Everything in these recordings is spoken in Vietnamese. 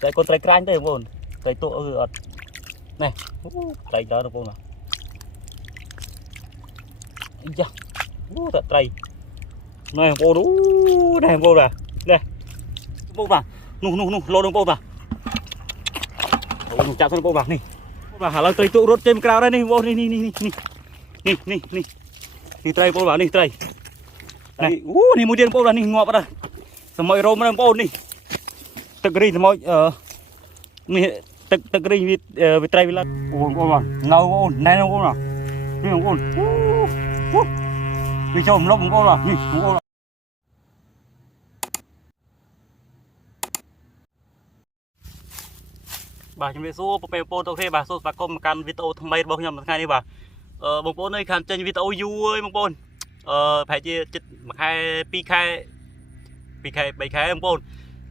Tại con trai canh đấy bồn, trai tụ ở này, trai đó được bồn à? Dạ, thật trai, này bồn này bồn à, đây, bồn à, nu lô đường bồn à, chạm sang bồn à, này, bồn à, hả là trai tụ rốt trên cao đây này bồn này trai bồn à, này trai, này, này mũi điện bồn à, này ngọt vào đây, xong mọi rôm đang bồn này. Tức ri mọi này tức ri vịt trai vịt ôn ôn ngầu ôn này nó ôn à này ôn vì chồng nó cũng ôn à nhỉ ôn bà chuẩn bị số bè pôn tàu thế bà số bà com can video thằng mày bao nhiêu một ngày đi bà bông pôn này can trên video du ơi bông pôn phải chia chích một hai pi khai bảy khai bông pôn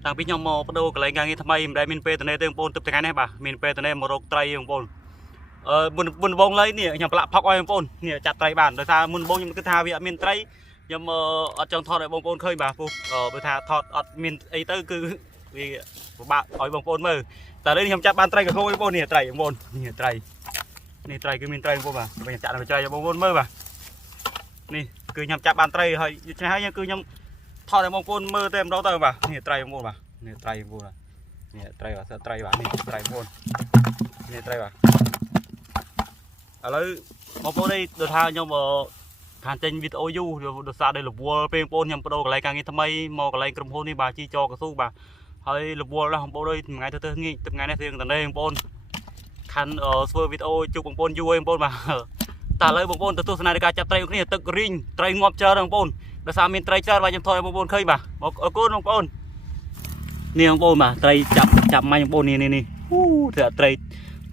ต่างพี่ยมมาดูกันเลยงานนี้ทำไมได้มินเปตัวนี้เติมปนตึบแต่งานนี้ป่ะมินเปตัวนี้มารกไตรของปนบนวงเลยเนี่ยยังปลาพักอ้อยของปนเนี่ยจัดไตรบ้านโดยทามุนบงยังคือทาวิมินไตรยังมาจังทอดไอ้บงปนเคยป่ะปุ๊บโดยทาทอดมินไอเตอร์คือวิบ้าอ้อยบงปนมือแต่เรื่องยังจัดบ้านไตรกับเขาไอ้ปนเนี่ยไตรของปนเนี่ยไตรนี่ไตรคือมินไตรของปนป่ะไปจัดไปไตรบงปนมือป่ะนี่คือยังจัดบ้านไตรเฮ้ยใช่ไหมยังคือยังทอดในบางคนมือเต็มเราเติมป่ะนี่ไตรบางคนป่ะนี่ไตรบางคนนี่ไตรป่ะไตรป่ะนี่ไตรบางคนนี่ไตรป่ะแล้วบางคนđâyโดยทางยังมาทานเจนวิดีโอยูโดยซาได้หลบวัวเป็นปนยังประโดกับรายการนี้ทำไมมองกับรายกลุ่มพวกนี้บ่าชี้จอกระสู้บ่าเฮ้ยหลบวัวแล้วของปนđâyไงเธองี้ตึกไงในเสียงแต่ในปนคันสเปอร์วิดีโอจุกบางปนยูเองปนบ่าแต่เลยบางปนตัวสนายการจับไตรนี่ตึกริงไตรงอบเจอบางปนแต่สามีไตรเจอไปยังทอยบางปนเคยบ่าบอกกูบางปนนี่บางปนบ่าไตรจับไม้บางปนนี่เถอะไตร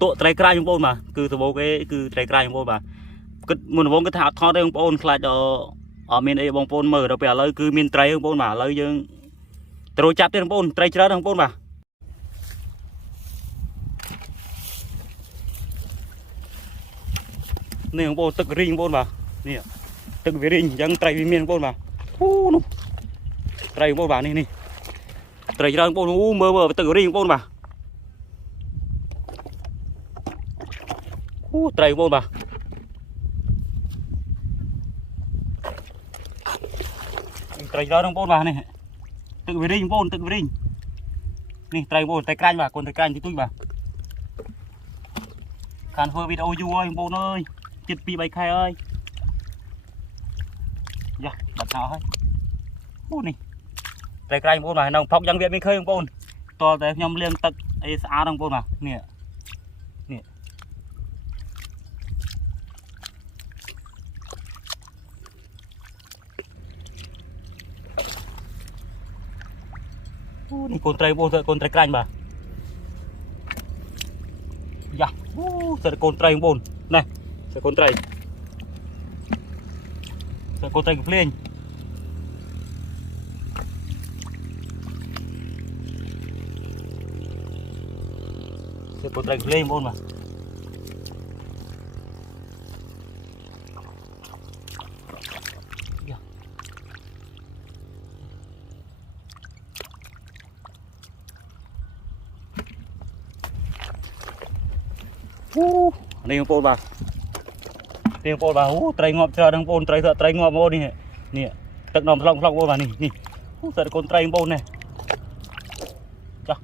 ตัวไตรกลายบางปนบ่าคือตัวโบเก้คือไตรกลายบางปนบ่าก็มันวงก็ถาทอดได้บางปนคลายจะมีไอ้บางปนมือเราไปเลยคือมีไตรบางปนบ่าเลยยังตัวจับได้บางปนไตรเจอบางปนบ่านี่บางปนตึกริงบางปนบ่านี่ตึกวิริงยังไตรวิมีนบางปนบ่าไตรบางปนบ่านี่ไตรเจอบางปนมือตึกริงบางปนบ่าไตรบางปนบ่าไตรเจอบางปนบ่านี่ตึกวิริงบางปนตึกวิริงนี่ไตรบางปนไตรกลางบ่าคนไตรกลางที่ตุ้ยบ่าการเฟอร์วิดีโอยูเอ้ยบางปนเอ้ยจิตปีใบไข่เอ้ยอย่าบัดหาให้นี่ไตรกลางบางปนบ่าน้องพกยังเวียนไม่เคยบางปนต่อแต่ยอมเลี้ยงตึกไอ้สะอาดบางปนบ่าเนี่ยนี่คนไตรโบเสคนไตรกลางบ่ยาเสคนไตรโบนนี่เสคนไตรกับเพลงเสคนไตรกับเพลงโบนบ่นี่บางปนบ่านี่บางปนบ่าไตรงอบเจอบางปนไตรเสไตรงอบโบนี่ตึกนอมพลองบ่านี่เสคนไตรบางปนเนี่ยจ้ะ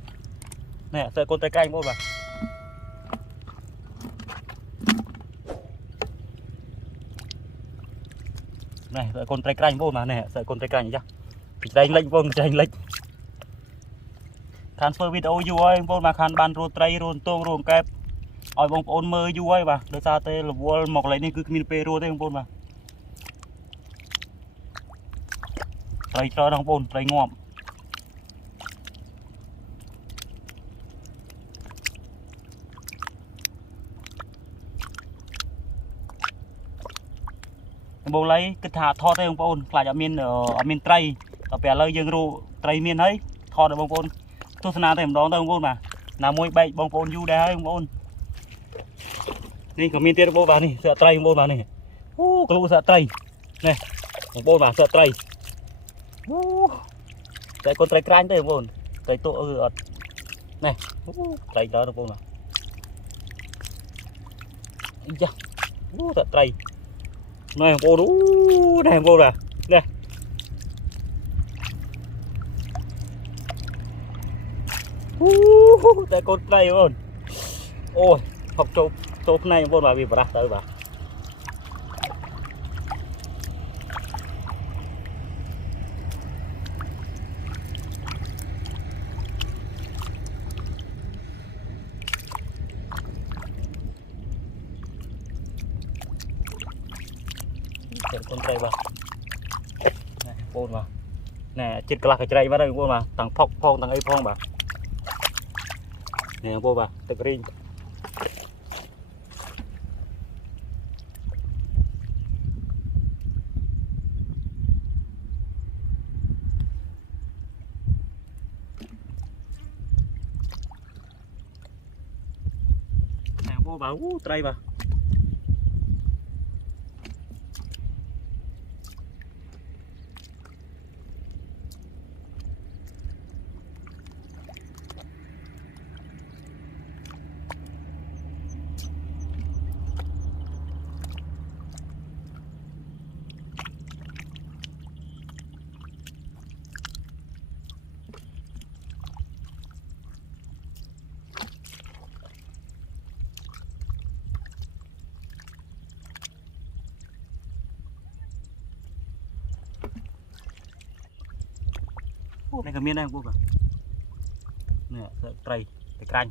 เนี่ยเสคนไตรกลางบางปนบ่าnày sợi con trai canh vô mà này sợi con trai canh chứ trai lệnh vô trai lệnh transfer video vui vô mà khăn ban rồi trai rồi tôm rồi kẹp ỏi bông ôn mơ vui mà để sao thế là vô một lấy nên cứ min pe rồi thế bông mà trai cho đang bông trai ngọm bông lấy cái thả thọ thế bông lại ở miền tây ở bè lời dương ru tây miền ấy thọ được bông tôi xem nào thì đó đâu bông mà nào môi bay bông du đây bôngนี่เขามีเตี้ยโบมานี่เสือไตรโบมานี่กระลูกเสือไตรนี่โบมาเสือไตรแต่คนไตรกลางเต้โบนไตรโต này trai đó đâu mà dạ thật trai này cô đủ này cô nè nè tại con này luôn ôi học chụp này cô mà bị vặt tới bà con trai bà nè cô mà nè chết cái cái trai vào đây cô mà thằng phong thằng ấy phong bà nè cô bà tự riêng nè cô bà trai bà này cái miếng này cô cả nè trai canh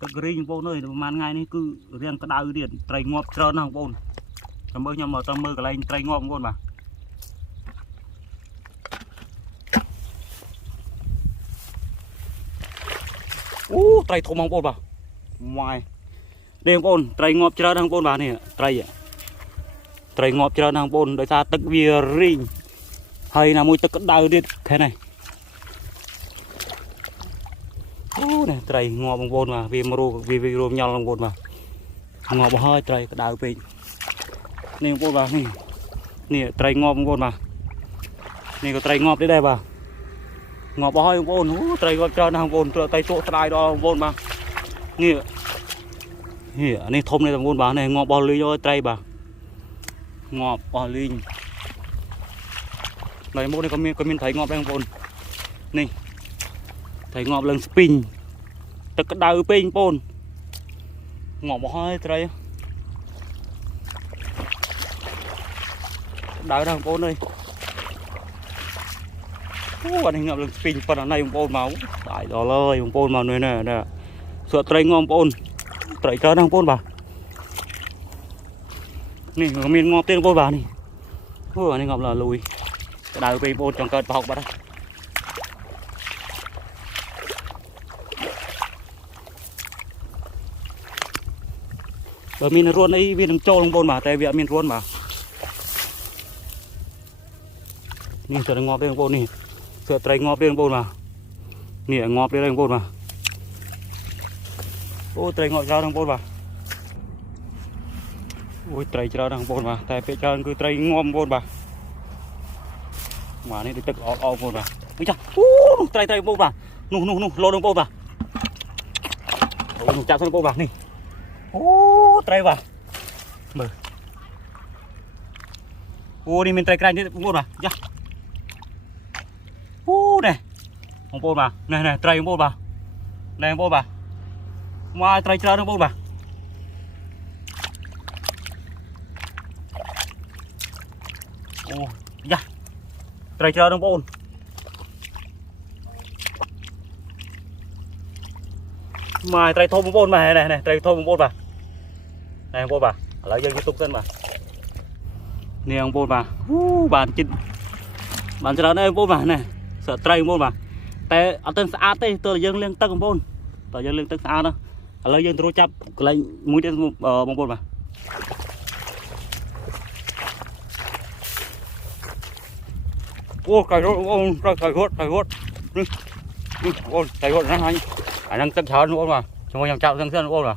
cái green vô nơi mà ngày này cứ riêng cái đào điện trai ngọt trơn không bồn tầm mơ nhưng mà tầm mơ cái này trai ngọt không bồn mà trai thô mong bồn bà ngoài đây bồn trai ngọt trơn không bồn bà này trai ngọt trơn không bồn đời ta tức bia ring hay là môi tức đào điện thế này này trai ngọt bằng bồn mà vì rùm nhau bằng bồn mà ngọt bao hơi trai cái đào bị nè bồn bà nè trai ngọt bằng bồn mà nè có trai ngọt đến đây bà ngọt bao hơi bồn trai ngọt trơn hàng bồn tay chỗ trai đó bồn mà nè nè thôm này bằng bồn bà này ngọt bao ly cho trai bà ngọt bao ly này bồn này có miếng thấy ngọt đây bồn nè thấy ngọt lần spin tất cả đào pin bồn ngọt bao hơi trai đào đang bồn đây còn hình ngọc lần spin phần này bồn máu tại đó lời bồn màu này nè sợ trai ngon bồn trai trơn đang bồn bà nè có miếng ngọt tên bồn bà nè này ngọc là lùi đào pin bồn trong cơn học bà đây bởi mình ruột ấy viên trâu lông bồn mà tại vì mình ruột mà nhìn sợ ngọt lên bồn nè sợ trai ngọt lên bồn mà nè ngọt lên bồn mà ôi trai ngọt ra đang bồn mà ôi trai ra đang bồn mà tại phía trên cứ trai ngon bồn mà này tức o bồn mà bây giờ trai bồn mà nu lô đang bồn mà chạm sang bồn mà nè trai vào mở đi mình trai canh chứ bồn mà dạ này không bồn mà này trai bồn mà này bồn mà ngoài trai chơi bồn mà dạ trai chơi bồn mà trai thô bồn mà này trai thô bồn mà này bồn mà lấy dân YouTube dân mà nè ông bồn mà bàn chín bàn cho đây bồn mà này sợ trai bồn màแต่เอาตั้งสะอาดเต้ตัวยังเลี้ยงตั้งบนตัวยังเลี้ยงตั้งสะอาดนะแล้วยังรู้จับอะไรมุ้ยเต้บางบนมาโอ้ไก่รถโอ้ไก่รถนี่โอ้ไก่รถนะฮะอันนั้นตั้งเช้าโอ้มาช่วยยังจับตั้งเส้นโอ้มา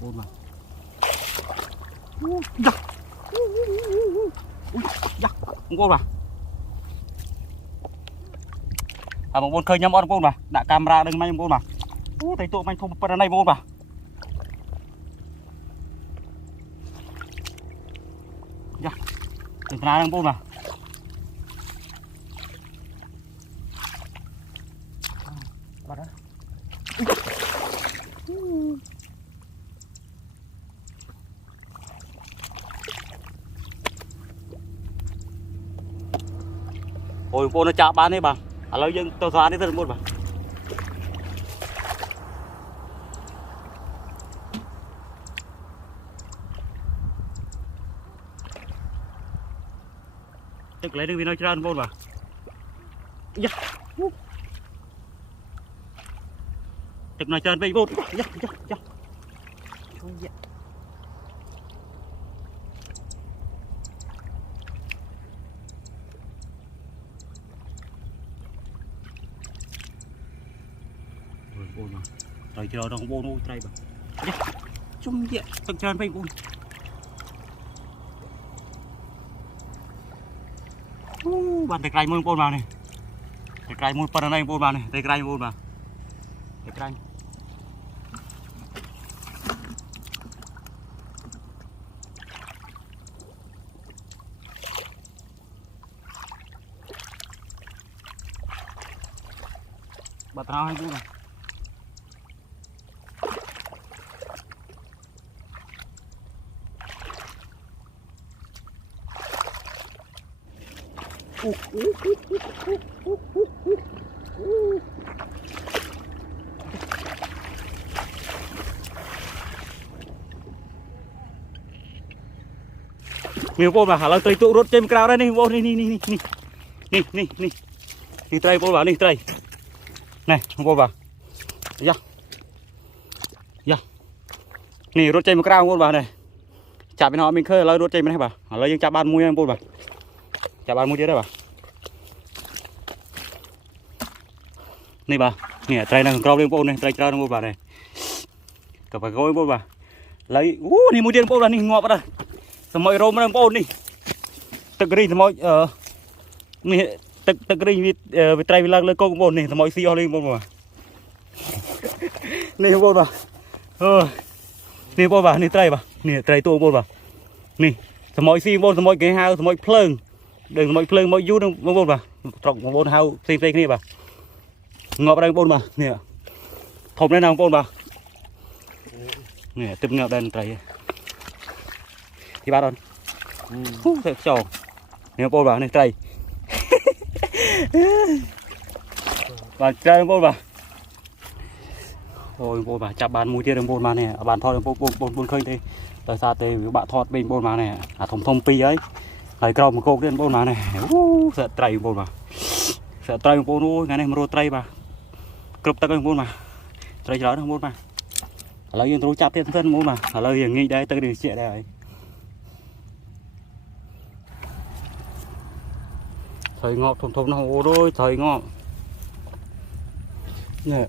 bồn mà bông bồn mà bông bồn khơi nhâm on bồn mà đã camera đừng may bồn mà thấy tụi mình không phần này bồn mà đừng ra đừng bồn mà ôi bồn nó chạm bán đấy bà lấy dân tao xóa đi thật bồn bà tức lấy được vì nó chưa ăn bồn bà tức nó chơi với bồn bồn mà trời chờ đâu bồn ôi trời bà chung vậy tức chơi với bồn bạn tay cày môn bồn vào này tay cày môn phần này bồn vào này tay cày bồn vào tay cày bà thao hay bồn này nhiều bồn mà hả là tây tụ rốt trên cao đây này bồn nàyนี่trai bồn vàoนี่trai này bồn vào dạ dạนี่rốt trên một cao bồn vào này chạm bên họ mình khơi lấy rốt trên bên này bà lấy những chạm bàn mũi em bồn vào chạm bàn mũi dưới đây bàนี่bà nè trai đang cao lên bồn này trai cao đang bồn vào này cặp phải gối bồn vào lấyนี่mũi trên bồn vàoนี่ngọt vào đâyสมัยโรมนั่งโป้นี่ตะกรีสมัยนี่ตะกรีวิตรายวิลาเลยโกงโป้นี่สมัยซีออเลยโป้มานี่โป้มานี่โป้มานี่ไตรป่ะนี่ไตรตัวโป้มานี่สมัยซีโป้สมัยเกฮาวสมัยเพลิงเดินสมัยเพลิงสมัยยูนึงโป้มาตรอกโป้ฮาวซีเฟกนี่ป่ะงอไปโป้มาเนี่ยถมแน่นอนโป้มาเนี่ยตึมเงาแดนไตรที่บ้านเราเสร็จโจเนี่ยโป้บ่าเนี่ยใจบ่าใจโป้บ่าโอ้ยโป้บ่าจับbàn mùi tia đường bồn mà nè bàn thọt đường bồn khơi thì tại sao thì bạn thọt bên bồn mà nè thông pi ấy lại cầu một cô đến bồn mà nè sợ trai bồn mà sợ trai bồn ôi ngày này mà rô trai mà cướp tao bồn mà trai đó đường bồn mà lấy yên tôi chắp thiên thân bồn mà lấy yên nghĩ đây tôi đi chuyện đây thời ngọ thùng nó ô đôi thời ngọ nè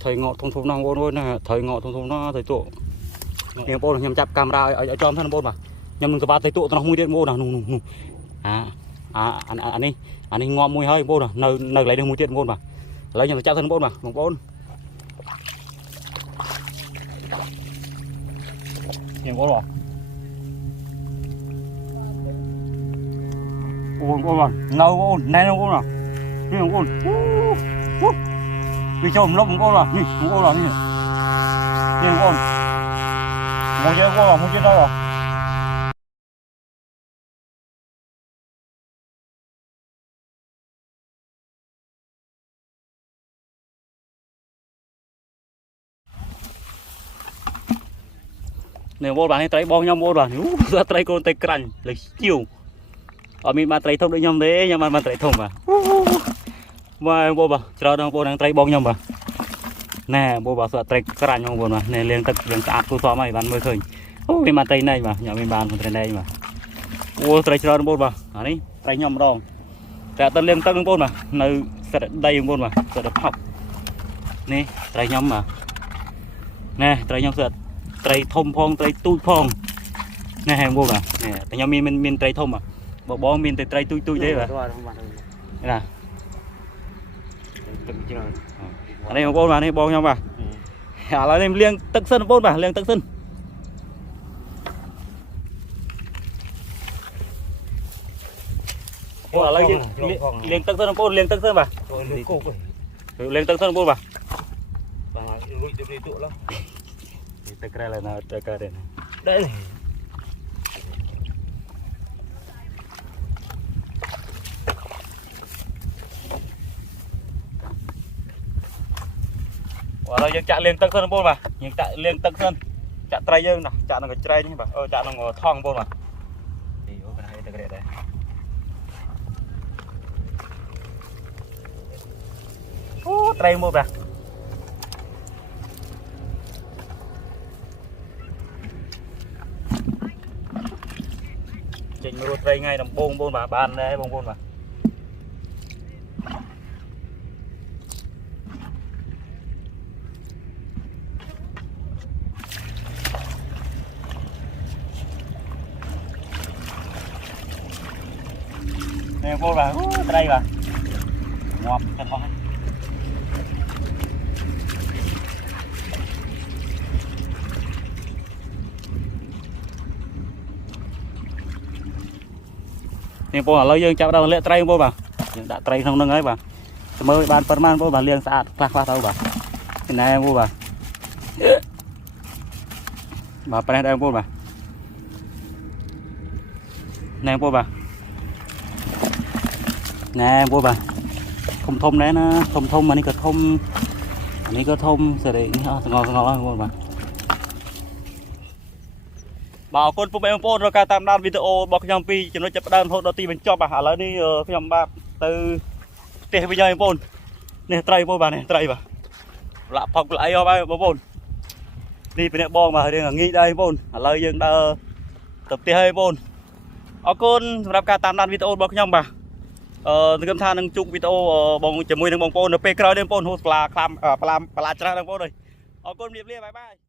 thời ngọ thùng nó ô đôi nè thời ngọ thùng nó thời tụ nhiều bồn nhầm chặt camera ở trong thân bồn mà nhầm đừng có ba thời tụ nó mùi điện bồn nào nùng anh ấy ngọ mùi hơi bồn à nơi lấy được mùi điện bồn mà lấy nhầm chặt thân bồn mà bồn nhiều bồn rồi ôn ôn nâu ôn này nâu ôn à đi ôn đi cho nó cũng ôn à đi cũng ôn à đi đi ôn một chiếc ôn à một chiếc đâu à nếu ôn bạn hay thấy bong nhau ôn bạn ra thấy con tay cành lấy chiều ở mình bàn tay thông được nhom đấy nhưng mà bàn tay thông mà bố bà chờ đâu bố đang tay bong nhom bà nè bố bà sợ tay cành nhom bố mà nè liền áp tu xóa mày bàn mới khơi mình bàn tay này mà nhà mình bàn tay này mà ô tay chờ bố bà đấy tay nhom đongแต่ตอนเลี้ยงตั้งบนมาในเสด็จได้บนมาเสด็จพับนี่ไรย่อมมา nè trai nhau sượt trai thôm phong trai tui phong nè hàng vô à nè tại nhau miên trai thôm à bỏ miên trai tui thế vậy nè ở đây một bôn mà đây bò nhau mà là đây liêng tận sân bôn mà liêng tận sân ở đây liêng tận sân bôn liêng tận sân mà liêng tận sân bôn mà cái này là nó cái đây đây rồiយើងចាក់លៀងទឹកសិនបងបាទយើងចាក់លៀងទឹកសិនចាក់ត្រីយើងណាចាក់នឹងត្រីនេះបាទចាក់នឹងថងបងបាទនេះអូបានឲ្យទឹករែកដែរអូត្រីមកបាទចេញមករត់ត្រីថ្ងៃដំបូងបងបាទបានដែរបងប្អូនបាទnè cô bà đây bà ngọt chân bò nè cô lấy dương chạm đầu lệ tray cô bà đã tray không nâng ấy bà mới ban phần man cô bà liêng sạch class đâu bà cái này em cô bà phải đây em cô bà nè cô bà nè vô bà không thông đấy nó không thông mà đi có thông giờ đấy ngon vô bà bảo con phụ em rồi cả tam đan video bọc nhom pi chỉ nói chập đan thôi đầu tiên mình cho bà hả lấy đi nhom ba từ tiền bây giờ em bồn nè tray vô bà nè tray bà lạ phòng lại cho ba bồn đi bên bò mà đi là nghĩ đây bồn lấy dương ta tập tiền hay bồn ở con làm cả tam đan video bọc nhom bà gồm tha nâng chung video bông chấm mùi nâng bông bồn ở pe cày đêm bồn hút là clam pala chả nâng bồn rồi con điệp lia bye bye